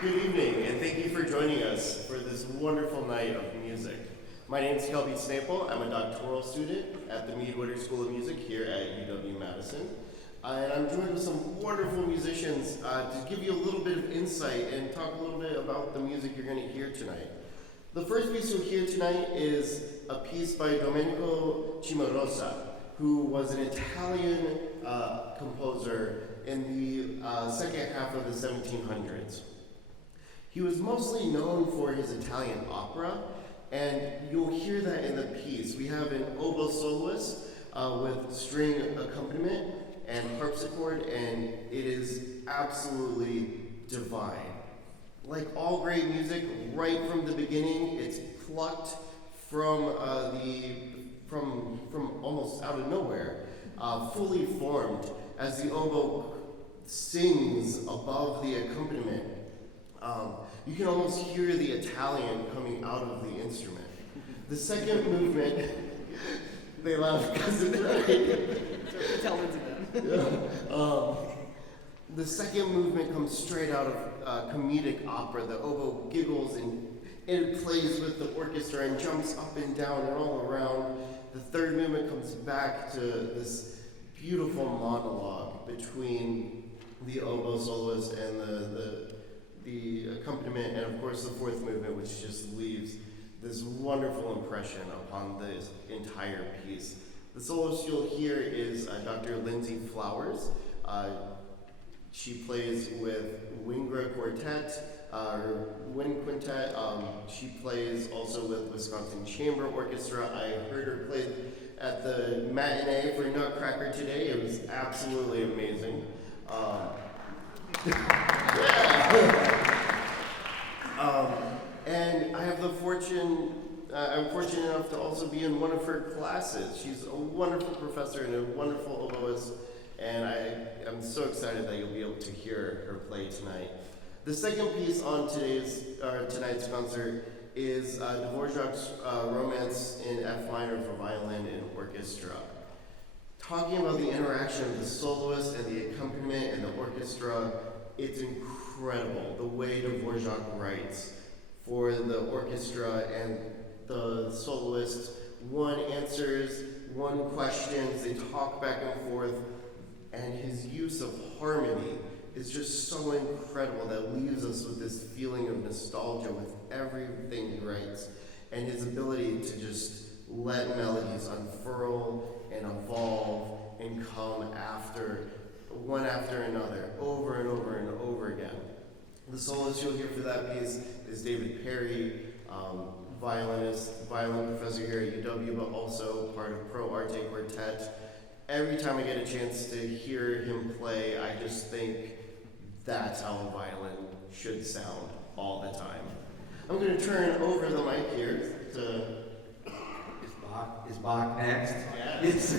Good evening, and thank you for joining us for this wonderful night of music. My name is Kelby Schnepel. I'm a doctoral student at the Mead-Witter School of Music here at UW-Madison. And I'm joined with some wonderful musicians to give you a little bit of insight and talk a little bit about the music you're going to hear tonight. The first piece you'll hear tonight is a piece by Domenico Cimarosa, who was an Italian composer in the second half of the 1700s. He was mostly known for his Italian opera, and you'll hear that in the piece. We have an oboe soloist with string accompaniment and harpsichord, and it is absolutely divine. Like all great music, right from the beginning, it's plucked from almost out of nowhere, fully formed as the oboe sings above the accompaniment. You can almost hear the Italian coming out of the instrument. The second movement, they laugh because it's right. Tell Lindsay that. Yeah. The second movement comes straight out of comedic opera. The oboe giggles and it plays with the orchestra and jumps up and down and all around. The third movement comes back to this beautiful monologue between the oboe soloist and the accompaniment, and of course the fourth movement, which just leaves this wonderful impression upon this entire piece. The soloist you'll hear is Dr. Lindsay Flowers. She plays with Wingra Quartet, or Wind Quintet. She plays also with Wisconsin Chamber Orchestra. I heard her play at the matinee for Nutcracker today. It was absolutely amazing. And I have the I'm fortunate enough to also be in one of her classes. She's a wonderful professor and a wonderful oboist, and I'm so excited that you'll be able to hear her play tonight. The second piece on tonight's concert is Dvorak's Romance in F minor for violin and orchestra. Talking about the interaction of the soloist and the accompaniment and the orchestra, it's incredible the way Dvorak writes for the orchestra and the soloist. One answers, one questions, they talk back and forth, and his use of harmony is just so incredible that leaves us with this feeling of nostalgia with everything he writes, and his ability to just let melodies unfurl and evolve and come one after another, over and over and over again. The soloist you'll hear for that piece is David Perry, violin professor here at UW, but also part of Pro Arte Quartet. Every time I get a chance to hear him play, I just think that's how a violin should sound all the time. I'm going to turn over the mic here to... Is Bach next? Yeah. Yes.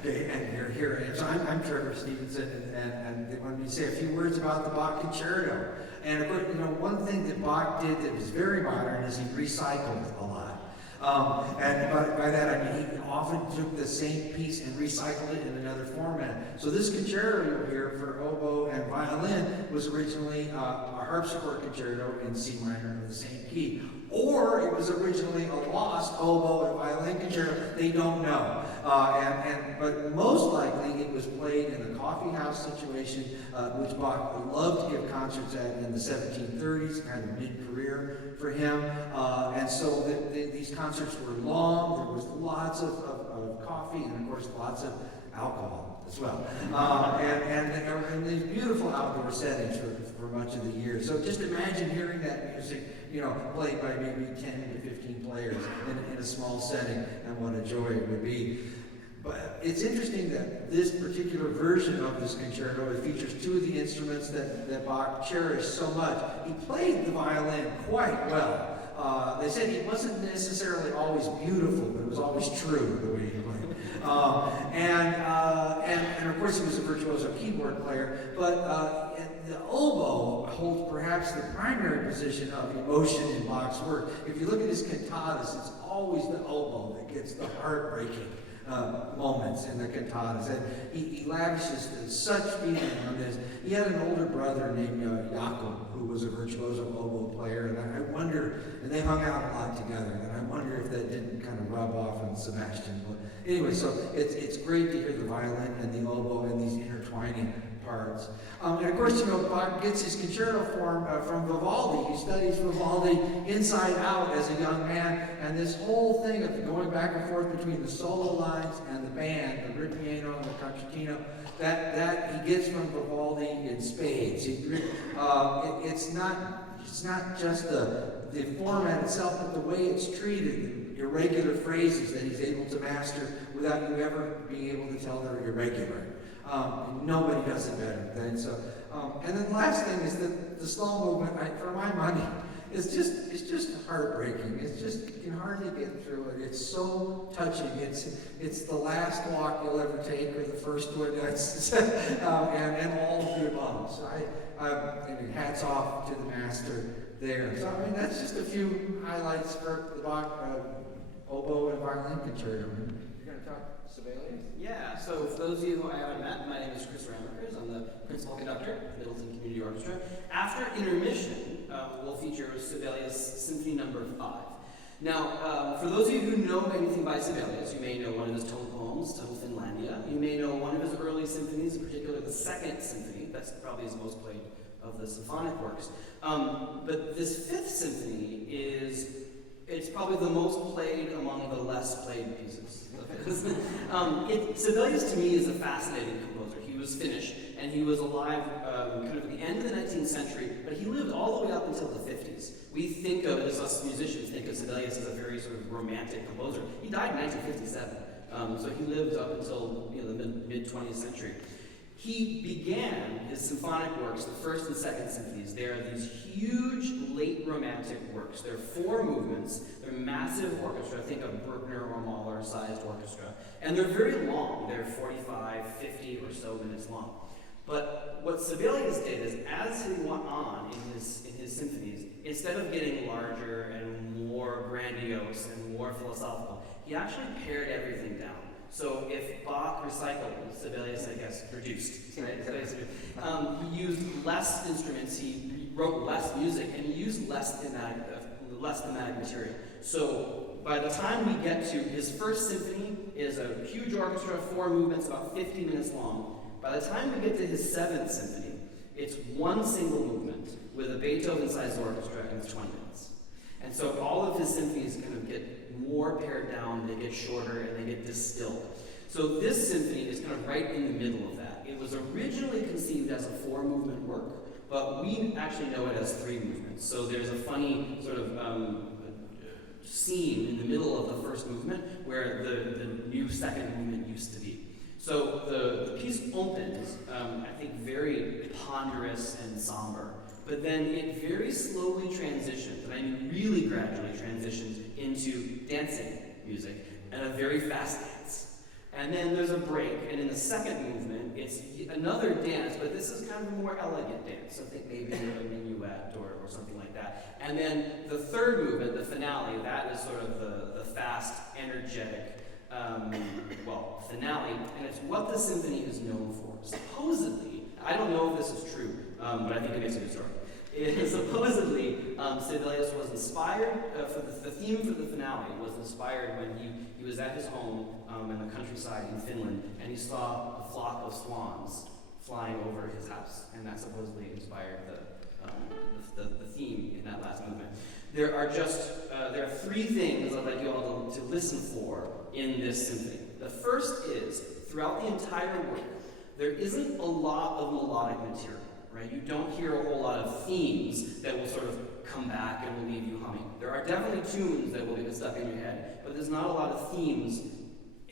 Okay, and you're here. So I'm Trevor Stephenson, and they wanted me to say a few words about the Bach Concerto. And of course, one thing that Bach did that was very modern is he recycled a lot. And by that I mean he often took the same piece and recycled it in another format. So this concerto you'll hear for oboe and violin was originally a harpsichord concerto in C minor of the same key. Or it was originally a lost oboe and violin concerto. They don't know. But most likely it was played in a coffee house situation, which Bach loved to give concerts at in the 1730s, kind of mid-career for him. And so these concerts were long. There was lots of coffee and, of course, lots of alcohol as well. And these beautiful outdoor settings for much of the year. So just imagine hearing that music, played by maybe 10 to 15 players in a small setting, and what a joy it would be. But it's interesting that this particular version of this concerto, it features two of the instruments that Bach cherished so much. He played the violin quite well. They said he wasn't necessarily always beautiful, but it was always true the way he played. And of course he was a virtuoso keyboard player, but the oboe holds perhaps the primary position of emotion in Bach's work. If you look at his cantatas, it's always the oboe that gets the heartbreaking moments in the cantatas. And he lavishes such feeling on this. He had an older brother named Jakob, who was a virtuoso oboe player, and I wonder, and they hung out a lot together, and I wonder if that didn't kind of rub off on Sebastian. But anyway, so it's great to hear the violin and the oboe and these intertwining parts. And of course, Bach gets his concerto form from Vivaldi. He studies Vivaldi inside out as a young man, and this whole thing of going back and forth between the solo lines and the band, the ripieno and the concertino, that he gets from Vivaldi in spades. It's not just the format itself, but the way it's treated, irregular phrases that he's able to master without you ever being able to tell they're irregular. Nobody does it better than so. And then the last thing is that the slow movement, for my money, it's just heartbreaking. It's just, you can hardly get through it. It's so touching. It's the last walk you'll ever take, or the first one. And all of the above. So I mean, hats off to the master there. So I mean, that's just a few highlights for the Bach oboe and violin concerto. You're going to talk Sibelius? Yeah, so for those of you who I haven't met, my name is Ramaekers. I'm the principal conductor at Middleton Community Orchestra. After intermission, we'll feature Sibelius Symphony No. 5. Now, for those of you who know anything by Sibelius, you may know one of his tone poems, Total Finlandia. You may know one of his early symphonies, in particular the Second Symphony. That's probably his most played of the symphonic works. But this Fifth Symphony it's probably the most played among the less played pieces of his. Sibelius, to me, is a fascinating composer. He was Finnish, and he was alive kind of at the end of the 19th century, but he lived all the way up until the 50s. We think of, as us musicians, think of Sibelius as a very sort of romantic composer. He died in 1957, so he lived up until the mid-20th century. He began his symphonic works, the First and Second Symphonies. They are these huge late Romantic works. They're 4 movements. They're massive orchestra. Think of Bruckner or Mahler-sized orchestra. And they're very long. They're 45, 50 or so minutes long. But what Sibelius did is, as he went on in his symphonies, instead of getting larger and more grandiose and more philosophical, he actually pared everything down. So if Bach recycled, Sibelius, I guess, reduced. Right? He used less instruments, he wrote less music, and he used less thematic material. So by the time we get to his First Symphony, is a huge orchestra, 4 movements, about 50 minutes long. By the time we get to his Seventh Symphony, it's 1 single movement with a Beethoven-sized orchestra, and it's 20 minutes. And so all of his symphonies kind of get more pared down, they get shorter, and they get distilled. So this symphony is kind of right in the middle of that. It was originally conceived as a 4-movement work, but we actually know it as 3 movements. So there's a funny sort of scene in the middle of the first movement where the new second movement used to be. So the piece opens, I think, very ponderous and somber. But then it very slowly transitions, and I mean really gradually transitions into dancing music and a very fast dance. And then there's a break, and in the second movement, it's another dance, but this is kind of a more elegant dance. So think maybe a minuet or something like that. And then the third movement, the finale, that is sort of the fast, energetic, finale, and it's what the symphony is known for. Supposedly, I don't know if this is true, but I think it makes a good story. Supposedly, Sibelius was inspired, the theme for the finale was inspired when he was at his home in the countryside in Finland, and he saw a flock of swans flying over his house, and that supposedly inspired the theme in that last movement. There are 3 things I'd like you all to listen for in this symphony. The first is, throughout the entire work, there isn't a lot of melodic material, right? You don't hear a whole lot of themes that will sort of come back and will leave you humming. There are definitely tunes that will get stuck in your head, but there's not a lot of themes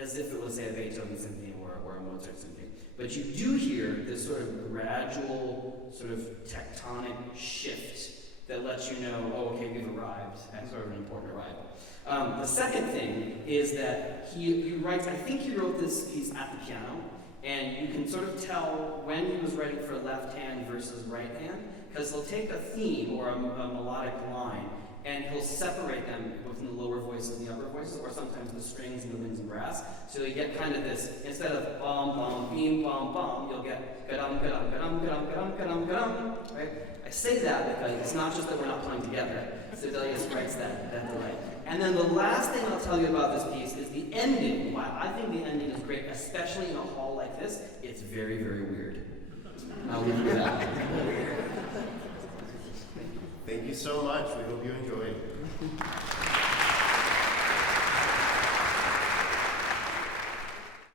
as if it was, say, a Beethoven symphony or a Mozart symphony. But you do hear this sort of gradual, sort of tectonic shift that lets you know, oh, okay, we've arrived at sort of an important arrival. The second thing is that he writes, I think he wrote this piece at the piano, and you can sort of tell when he was writing for left hand versus right hand, because he'll take a theme or a melodic line, and he'll separate them within the lower voices and the upper voices, or sometimes the strings and the winds and brass. So you get kind of this, instead of bom, bom, beam, bom, bom, you'll get ga-dum, ga-dum, ga-dum, ga-dum, ga-dum, ga-dum, ga-dum, right? I say that because it's not just that we're not playing together. Sibelius writes that delay. And then the last thing I'll tell you about this piece is the ending. While I think the ending is great, especially in a hall like this, it's very, very weird. I'll leave you with that. Thank you so much. We hope you enjoyed.